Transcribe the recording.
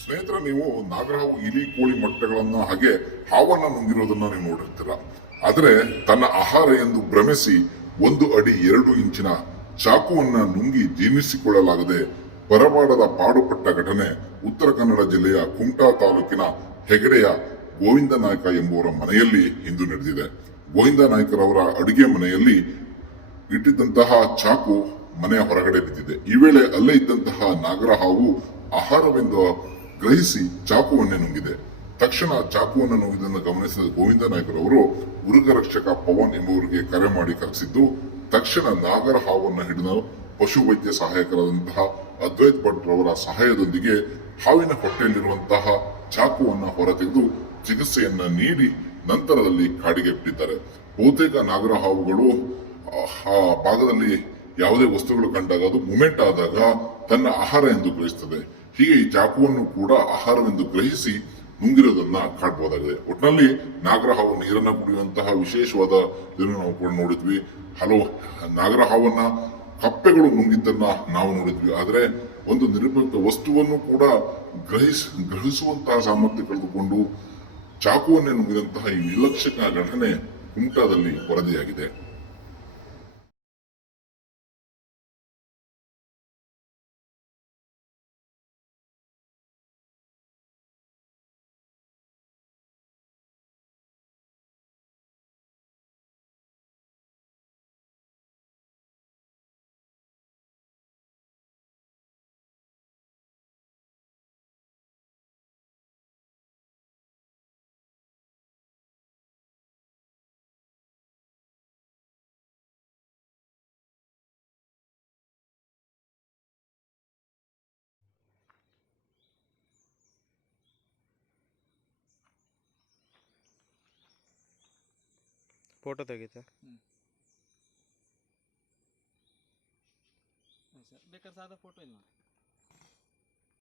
ಸ್ನೇಹಿತರೆ, ನೀವು ನಾಗರಹಾವು ಇಲಿ ಕೋಳಿ ಮೊಟ್ಟೆಗಳನ್ನ ಹಾಗೆ ಹಾವನ್ನ ನುಂಗಿರೋದನ್ನ ನೀವು ನೋಡಿರ್ತೀರ. ಆದರೆ ತನ್ನ ಆಹಾರ ಎಂದು ಭ್ರಮಿಸಿ 1 ಅಡಿ 2 ಇಂಚಿನ ಚಾಕುವನ್ನ ನುಂಗಿ ಜೀರ್ಣಿಸಿಕೊಳ್ಳಲಾಗದೆ ಪರವಾಡದ ಪಾಡುಪಟ್ಟ ಘಟನೆ ಉತ್ತರ ಕನ್ನಡ ಜಿಲ್ಲೆಯ ಕುಮಟಾ ತಾಲೂಕಿನ ಹೆಗಡೆಯ ಗೋವಿಂದ ನಾಯ್ಕ ಎಂಬುವರ ಮನೆಯಲ್ಲಿ ಇಂದು ನಡೆದಿದೆ. ಗೋವಿಂದ ನಾಯ್ಕರವರ ಅಡುಗೆ ಮನೆಯಲ್ಲಿ ಇಟ್ಟಿದ್ದಂತಹ ಚಾಕು ಮನೆಯ ಹೊರಗಡೆ ಬಿದ್ದಿದೆ. ಈ ವೇಳೆ ಅಲ್ಲೇ ಇದ್ದಂತಹ ನಾಗರಹಾವು ಆಹಾರವೆಂದು ಗ್ರಹಿಸಿ ಚಾಕುವನ್ನೇ ನುಂಗಿದೆ. ತಕ್ಷಣ ಚಾಕುವನ್ನು ನುಂಗಿದ್ದನ್ನು ಗಮನಿಸಿದ ಗೋವಿಂದ ನಾಯ್ಕರವರು ಮೃಗ ರಕ್ಷಕ ಪವನ್ ಎಂಬುವರಿಗೆ ಕರೆ ಮಾಡಿ ಕರೆಸಿದ್ದು, ತಕ್ಷಣ ನಾಗರಹಾವನ್ನು ಹಿಡಿದ ಪಶು ವೈದ್ಯ ಸಹಾಯಕರಾದಂತಹ ಅದ್ವೈತ್ ಭಟ್ ರವರ ಸಹಾಯದೊಂದಿಗೆ ಹಾವಿನ ಹೊಟ್ಟೆಯಲ್ಲಿರುವಂತಹ ಚಾಕುವನ್ನ ಹೊರತೆಗೆದು ಚಿಕಿತ್ಸೆಯನ್ನ ನೀಡಿ ನಂತರದಲ್ಲಿ ಕಾಡಿಗೆ ಬಿಟ್ಟಿದ್ದಾರೆ. ಬಹುತೇಕ ನಾಗರಹಾವುಗಳು ಆ ಭಾಗದಲ್ಲಿ ಯಾವುದೇ ವಸ್ತುಗಳು ಕಂಡಾಗ ಅದು ಮೂಮೆಂಟ್ ಆದಾಗ ತನ್ನ ಆಹಾರ ಎಂದು ಗ್ರಹಿಸುತ್ತದೆ. ಹೀಗೆ ಈ ಚಾಕುವನ್ನು ಕೂಡ ಆಹಾರವೆಂದು ಗ್ರಹಿಸಿ ನುಂಗಿರೋದನ್ನ ಕಾಣಬಹುದಾಗಿದೆ. ಒಟ್ಟಿನಲ್ಲಿ ನಾಗರಹಾವು ನೀರನ್ನ ಕುಡಿಯುವಂತಹ ವಿಶೇಷವಾದ ಇದನ್ನು ನಾವು ಕೂಡ ನೋಡಿದ್ವಿ. ಹಲವು ನಾಗರಹಾವನ್ನ ಕಪ್ಪೆಗಳು ನುಂಗಿದ್ದನ್ನ ನಾವು ನೋಡಿದ್ವಿ. ಆದರೆ ಒಂದು ನಿರುಪಯುಕ್ತ ವಸ್ತುವನ್ನು ಕೂಡ ಗ್ರಹಿಸುವಂತಹ ಸಾಮರ್ಥ್ಯ ಕಳೆದುಕೊಂಡು ಚಾಕುವನ್ನೇ ನುಂಗಿದಂತಹ ಈ ನಿರ್ಲಕ್ಷ್ಯ ಘಟನೆ ಕುಮಟಾದಲ್ಲಿ ವರದಿಯಾಗಿದೆ. ಫೋಟೋ ತೆಗೀತಾ ಬೇಕಾದ್ರೆ ಸಾದಾ ಫೋಟೋ ಇಲ್ಲ